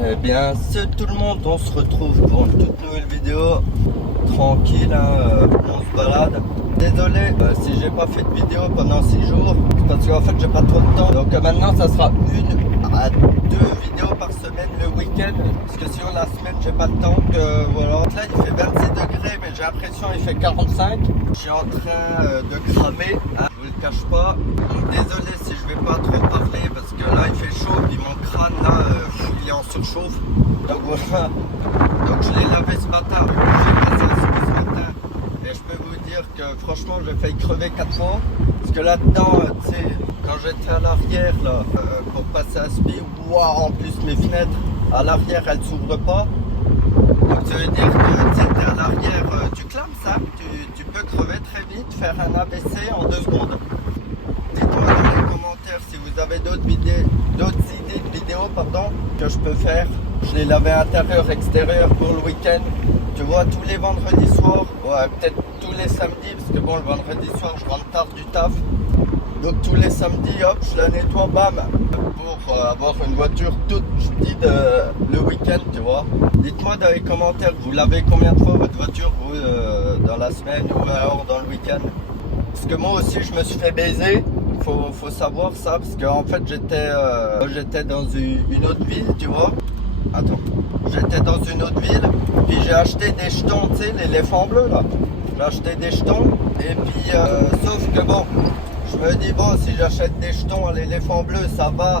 Eh bien, c'est tout le monde, on se retrouve pour une toute nouvelle vidéo. Tranquille, hein, on se balade. Désolé si j'ai pas fait de vidéo pendant 6 jours, parce qu'en fait j'ai pas trop de temps. Donc maintenant ça sera 1 à 2 vidéos par semaine le week-end, parce que sinon la semaine j'ai pas le temps. Voilà. Là il fait 26 degrés, mais j'ai l'impression il fait 45. Je suis en train de cramer, hein, je vous le cache pas. Donc désolé si je vais pas trop parler, parce que là il fait chaud, puis mon crâne là il est en surchauffe. Donc voilà. Donc je l'ai lavé ce matin, j'ai passé aussi ce matin. Et je peux vous dire que franchement j'ai failli crever 4 fois. Parce que là-dedans, tu sais, quand j'étais à l'arrière là, pour passer à Spi, waouh, en plus mes fenêtres à l'arrière elles s'ouvrent pas. Donc ça veut dire que tu es à l'arrière, tu clames ça, tu peux crever très vite, faire un AVC en 2 secondes. Dites-moi dans les commentaires si vous avez d'autres idées de vidéos que je peux faire. Je l'ai lavé intérieur, extérieur pour le week-end. Tu vois, tous les vendredis soirs, ouais, peut-être tous les samedis, parce que bon, le vendredi soir, je rentre tard du taf. Donc tous les samedis, hop, je la nettoie, bam, pour avoir une voiture toute petite le week-end, tu vois. Dites-moi dans les commentaires, vous lavez combien de fois votre voiture, vous, dans la semaine ou alors dans le week-end? Parce que moi aussi, je me suis fait baiser. Faut savoir ça, parce qu'en fait, j'étais dans une autre ville, tu vois. Attends, j'étais dans une autre ville, puis j'ai acheté des jetons, tu sais, l'éléphant bleu là. J'ai acheté des jetons, et puis sauf que bon, je me dis bon, si j'achète des jetons à l'éléphant bleu, ça va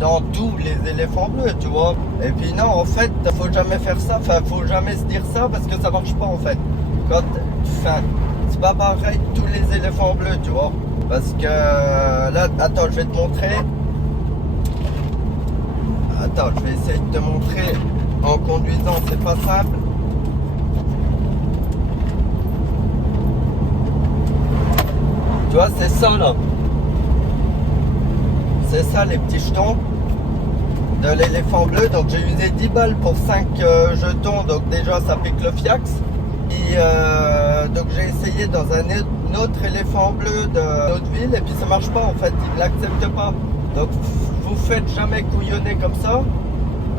dans tous les éléphants bleus, tu vois. Et puis non, en fait, faut jamais faire ça, enfin, faut jamais se dire ça parce que ça marche pas en fait. Enfin, c'est pas pareil tous les éléphants bleus, tu vois. Parce que là, attends, je vais te montrer. Attends, je vais essayer de te montrer en conduisant, c'est pas simple. Tu vois, c'est ça là. C'est ça les petits jetons de l'éléphant bleu. Donc j'ai usé 10 balles pour 5 jetons, donc déjà ça pique le fiax. Et donc j'ai essayé dans un autre éléphant bleu de notre ville, et puis ça marche pas en fait, il ne l'accepte pas. Donc vous faites jamais couillonner comme ça,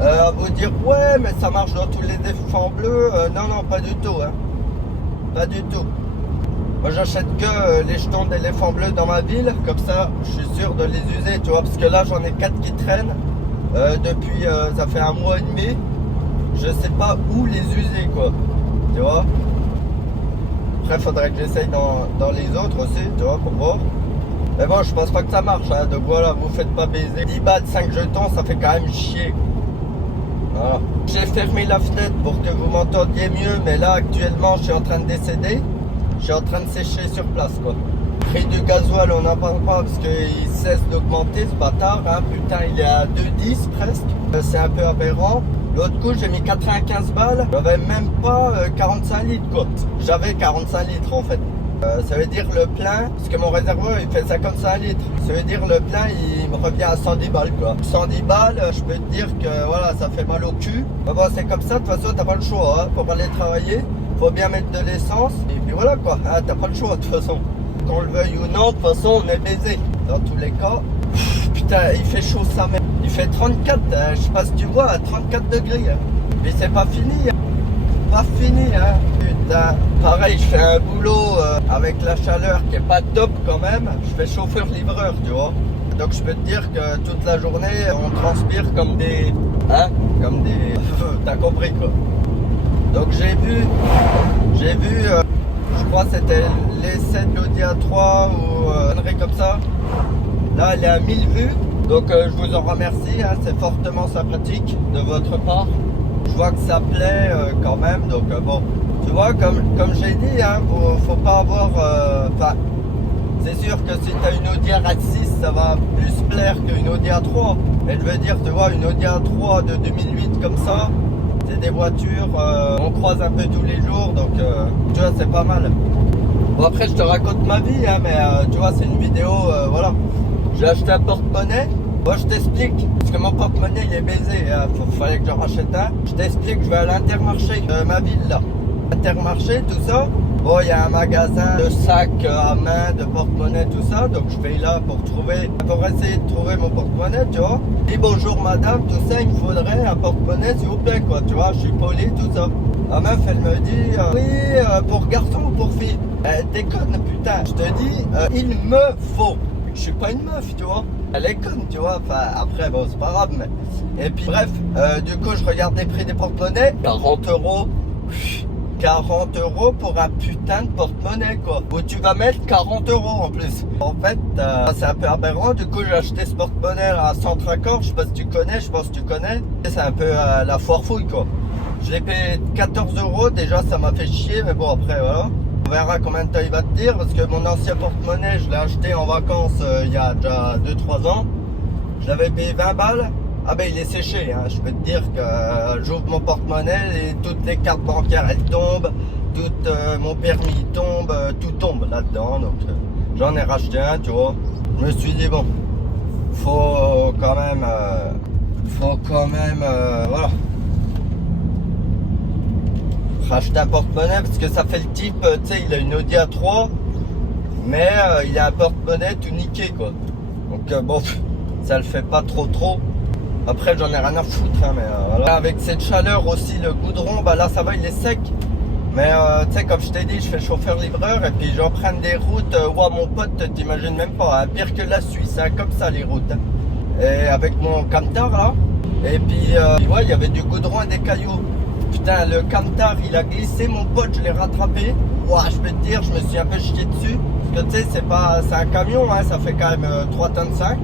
à vous dire ouais mais ça marche dans tous les éléphants bleus. Non non, pas du tout, hein. Pas du tout. Moi j'achète que les jetons d'éléphants bleus dans ma ville, comme ça je suis sûr de les user, tu vois, parce que là j'en ai 4 qui traînent depuis ça fait 1 mois et demi. Je sais pas où les user quoi, tu vois. Après faudrait que j'essaye dans les autres aussi, tu vois, pour voir. Mais bon, je pense pas que ça marche, hein. Donc voilà, vous faites pas baiser. 10 balles, 5 jetons, ça fait quand même chier. Voilà. J'ai fermé la fenêtre pour que vous m'entendiez mieux, mais là actuellement je suis en train de décéder. Je suis en train de sécher sur place quoi. Prix du gasoil, on n'en parle pas parce qu'il cesse d'augmenter ce bâtard, hein. Putain, il est à 2,10 presque. C'est un peu aberrant. L'autre coup, j'ai mis 95 balles. J'avais même pas 45 litres quoi. J'avais 45 litres en fait. Ça veut dire le plein, parce que mon réservoir il fait 55 litres. Ça veut dire le plein il me revient à 110 balles quoi. 110 balles, je peux te dire que voilà, ça fait mal au cul. Mais bon, c'est comme ça, de toute façon t'as pas le choix, hein. Pour aller travailler, faut bien mettre de l'essence. Et puis voilà quoi, hein, t'as pas le choix de toute façon. Qu'on le veuille ou non, de toute façon on est baisé. Dans tous les cas, putain, il fait chaud ça même. Il fait 34, je sais pas si tu vois, à 34 degrés. Hein. Mais c'est pas fini, hein. Pas fini, hein. Putain. Pareil, je fais un boulot avec la chaleur qui est pas top quand même. Je fais chauffeur-livreur, tu vois. Donc je peux te dire que toute la journée, on transpire comme des... Hein, comme des... T'as compris quoi. Donc j'ai vu, je crois que c'était l'essai de l'Audi A3 ou une connerie comme ça. Là, elle est à 1000 vues. Donc je vous en remercie, hein, c'est fortement sympathique de votre part. Je vois que ça plaît quand même, donc bon, tu vois, comme j'ai dit, hein, faut pas avoir... Enfin, c'est sûr que si tu as une Audi RS6, ça va plus plaire qu'une Audi A3. Mais je veux dire, tu vois, une Audi A3 de 2008 comme ça, c'est des voitures, on croise un peu tous les jours, donc tu vois, c'est pas mal. Bon, après, je te raconte ma vie, hein, mais tu vois, c'est une vidéo, voilà. J'ai acheté un porte-monnaie. Moi je t'explique, parce que mon porte-monnaie il est baisé, fallait que j'en rachète un. Je t'explique, je vais à l'Intermarché de ma ville là. Intermarché, tout ça. Bon, il y a un magasin de sacs à main, de porte-monnaie, tout ça. Donc je vais là pour essayer de trouver mon porte-monnaie, tu vois. Je dis bonjour madame, tout ça, il me faudrait un porte-monnaie s'il vous plaît, quoi. Tu vois, je suis poli, tout ça. La meuf, elle me dit, oui, pour garçon ou pour fille? Déconne, putain. Je te dis, il me faut. Je suis pas une meuf, tu vois. Elle est conne, tu vois. Enfin, après, bon, c'est pas grave, mais... Et puis, bref, du coup, je regarde les prix des porte-monnaies. 40 euros. 40 euros pour un putain de porte-monnaie, quoi. Où tu vas mettre 40 euros en plus. En fait, c'est un peu aberrant. Du coup, j'ai acheté ce porte-monnaie à Centre-Accord. Je sais pas si tu connais, je pense que tu connais. C'est un peu la foire fouille, quoi. Je l'ai payé 14 euros. Déjà, ça m'a fait chier, mais bon, après, voilà. On verra combien de temps il va te dire. Parce que mon ancien porte-monnaie, je l'ai acheté en vacances il y a déjà 2-3 ans. Je l'avais payé 20 balles. Ah ben il est séché, hein. Je peux te dire que j'ouvre mon porte-monnaie et toutes les cartes bancaires elles tombent, tout mon permis tombe, tout tombe là-dedans. Donc j'en ai racheté un, tu vois. Je me suis dit bon, faut quand même, voilà, racheter un porte-monnaie parce que ça fait le type, tu sais, il a une Audi A3, mais il a un porte-monnaie tout niqué, quoi. Donc bon, ça le fait pas trop. Après, j'en ai rien à foutre, hein, mais voilà. Avec cette chaleur aussi, le goudron, bah là, ça va, il est sec. Mais tu sais, comme je t'ai dit, je fais chauffeur-livreur et puis j'emprunte des routes. Ouah, mon pote, t'imagines même pas, hein, pire que la Suisse, hein, comme ça les routes. Hein. Et avec mon camtar là, et puis ouais, il y avait du goudron et des cailloux. Putain, le camtar, il a glissé, mon pote, je l'ai rattrapé. Ouah, je peux te dire, je me suis un peu chié dessus. Parce que tu sais, c'est un camion, hein, ça fait quand même 3 tonnes 5.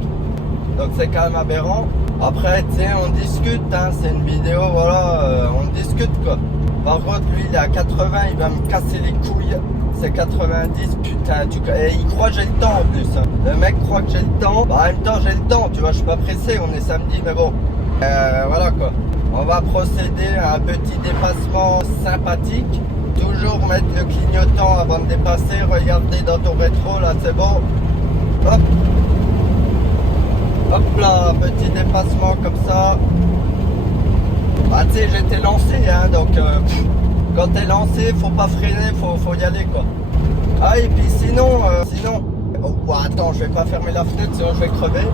Donc c'est quand même aberrant. Après, tu sais, on discute, hein, c'est une vidéo, voilà, on discute, quoi. Par contre, lui, il est à 80, il va me casser les couilles. C'est 90, putain, et il croit que j'ai le temps, en plus. Hein. Le mec croit que j'ai le temps. Bah, en même temps, j'ai le temps, tu vois, je suis pas pressé, on est samedi, mais bon. Voilà, quoi. On va procéder à un petit dépassement sympathique. Toujours mettre le clignotant avant de dépasser. Regardez dans ton rétro, là, c'est bon. Hop. Hop là, petit dépassement comme ça. Bah tu sais, j'étais lancé, hein, donc quand t'es lancé, faut pas freiner, faut y aller, quoi. Ah, et puis sinon, oh, attends, je vais pas fermer la fenêtre, sinon je vais crever.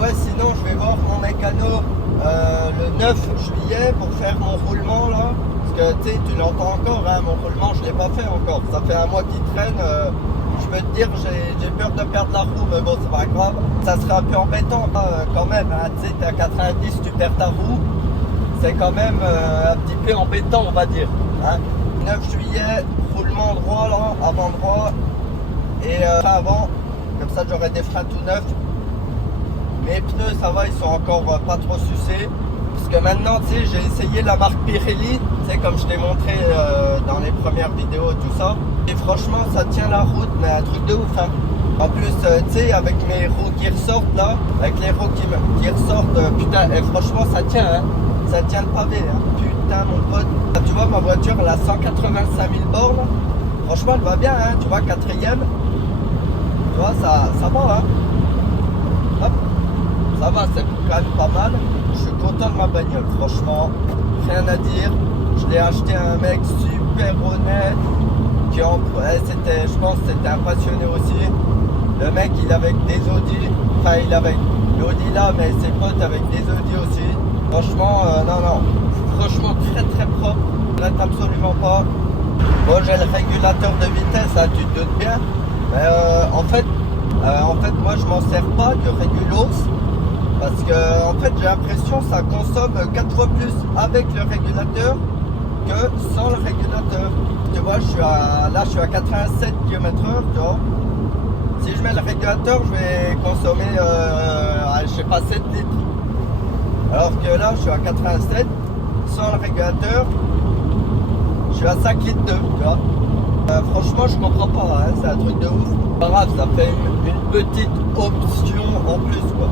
Ouais, sinon je vais voir mon mécano le 9 juillet pour faire mon roulement là. Parce que tu sais, tu l'entends encore, hein, mon roulement, je l'ai pas fait encore. Ça fait un mois qu'il traîne. Je peux te dire, j'ai peur de perdre la roue, mais bon, c'est pas grave. Ça serait un peu embêtant quand même. Hein. Tu sais, t'es à 90, tu perds ta roue. C'est quand même un petit peu embêtant, on va dire. Hein. 9 juillet, roulement droit, là, avant droit. Et frein avant, comme ça j'aurai des freins tout neufs. Mes pneus, ça va, ils sont encore pas trop sucés. Parce que maintenant, tu sais, j'ai essayé la marque Pirelli. Tu sais, comme je t'ai montré dans les premières vidéos, tout ça. Et franchement, ça tient la route, mais un truc de ouf, hein. En plus, tu sais, avec mes roues qui ressortent là, avec les roues qui ressortent, putain, et franchement, ça tient, hein. Ça tient le pavé, hein. Putain, mon pote. Là, tu vois, ma voiture, elle a 185 000 bornes. Franchement, elle va bien, hein. Tu vois, 4ème. Tu vois, ça va, hein. Hop. Ça va, c'est quand même pas mal. Je suis content de ma bagnole, franchement. Rien à dire. Je l'ai acheté à un mec super honnête. Qui c'était, je pense, c'était un passionné aussi. Le mec, il avait des Audi. Enfin, il avait l'Audi là, mais ses potes avec des Audi aussi. Franchement, non. Franchement, très propre. Je regrette absolument pas. Bon, j'ai le régulateur de vitesse, hein, tu te doutes bien. Mais en fait, moi, je m'en sers pas du régulos. Parce que, en fait, j'ai l'impression que ça consomme 4 fois plus avec le régulateur que sans le régulateur. Tu vois, je suis à 87 km/h, tu vois. Si je mets le régulateur, je vais consommer, je sais pas, 7 litres. Alors que là, je suis à 87, sans le régulateur, je suis à 5 litres 2, tu vois. Franchement, je comprends pas, hein, c'est un truc de ouf. Pas grave, ça fait une petite option en plus, quoi.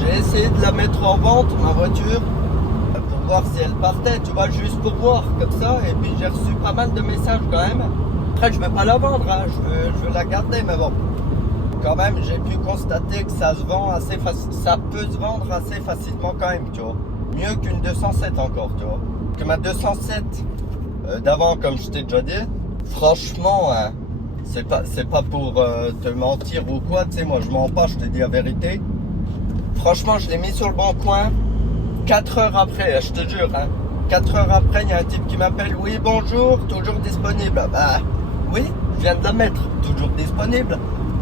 J'ai essayé de la mettre en vente, ma voiture, pour voir si elle partait, tu vois, juste pour voir, comme ça. Et puis j'ai reçu pas mal de messages quand même. Après, je vais pas la vendre, hein, je veux la garder, mais bon. Quand même, j'ai pu constater que ça se vend assez facile. Ça peut se vendre assez facilement quand même, tu vois. Mieux qu'une 207 encore, tu vois. Que ma 207 d'avant, comme je t'ai déjà dit, franchement, hein, c'est pas pour te mentir ou quoi, tu sais, moi je mens pas, je te dis la vérité. Franchement, je l'ai mis sur le bon coin. 4 heures après, je te jure, hein, 4 heures après, il y a un type qui m'appelle. Oui, bonjour, toujours disponible. Bah, oui, je viens de la mettre, toujours disponible.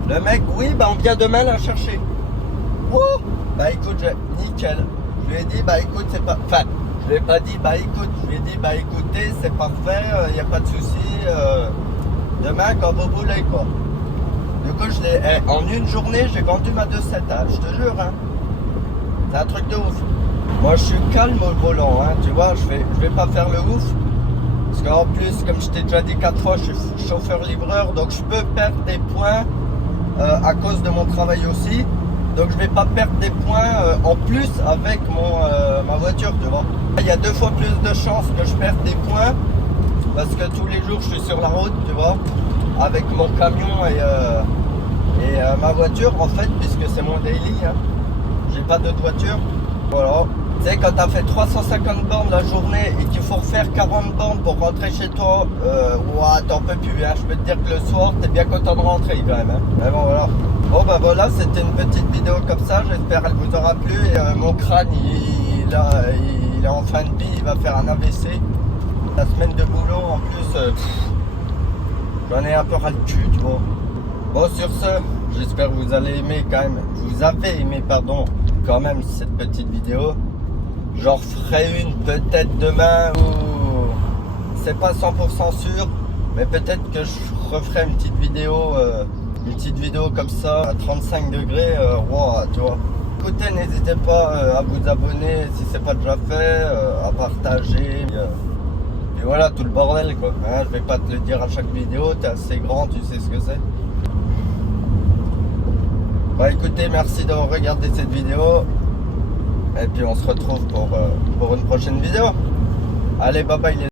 Le mec, oui, bah, on vient demain la chercher. Oh, bah, écoute, nickel. Je lui ai dit, bah, écoute, c'est pas. Enfin, je lui ai pas dit, bah, écoute, je lui ai dit, bah, écoutez, c'est parfait, il n'y a pas de souci. Demain, quand vous voulez, quoi. Du coup, en une journée, j'ai vendu ma 2.7, hein, je te jure, hein. C'est un truc de ouf. Moi, je suis calme au volant, hein, tu vois, je vais pas faire le ouf. Parce qu'en plus, comme je t'ai déjà dit 4 fois, je suis chauffeur-livreur, donc je peux perdre des points à cause de mon travail aussi. Donc je vais pas perdre des points en plus avec ma voiture, tu vois. Il y a 2 fois plus de chances que je perde des points parce que tous les jours je suis sur la route, tu vois, avec mon camion et ma voiture en fait, puisque c'est mon daily, hein. J'ai pas d'autre voiture. Voilà. Tu sais, quand tu as fait 350 bornes la journée et qu'il faut refaire 40 bornes pour rentrer chez toi, ouah, t'en peux plus, hein. Je peux te dire que le soir, t'es bien content de rentrer quand même, hein. Mais bon, voilà. Bon, bah voilà, c'était une petite vidéo comme ça. J'espère qu'elle vous aura plu. Et, mon crâne, il est en fin de vie, il va faire un AVC. La semaine de boulot, en plus, j'en ai un peu ras le cul, tu vois. Bon, sur ce, j'espère que vous allez aimer quand même. Vous avez aimé, pardon, quand même cette petite vidéo. J'en ferai une peut-être demain ou c'est pas 100% sûr, mais peut-être que je referai une petite vidéo comme ça à 35 degrés, wow, tu vois. Écoutez, n'hésitez pas à vous abonner si c'est pas déjà fait, à partager, et voilà tout le bordel quoi. Hein, je vais pas te le dire à chaque vidéo, t'es assez grand, tu sais ce que c'est. Bah écoutez, merci d'avoir regardé cette vidéo. Et puis on se retrouve pour une prochaine vidéo. Allez, bye bye les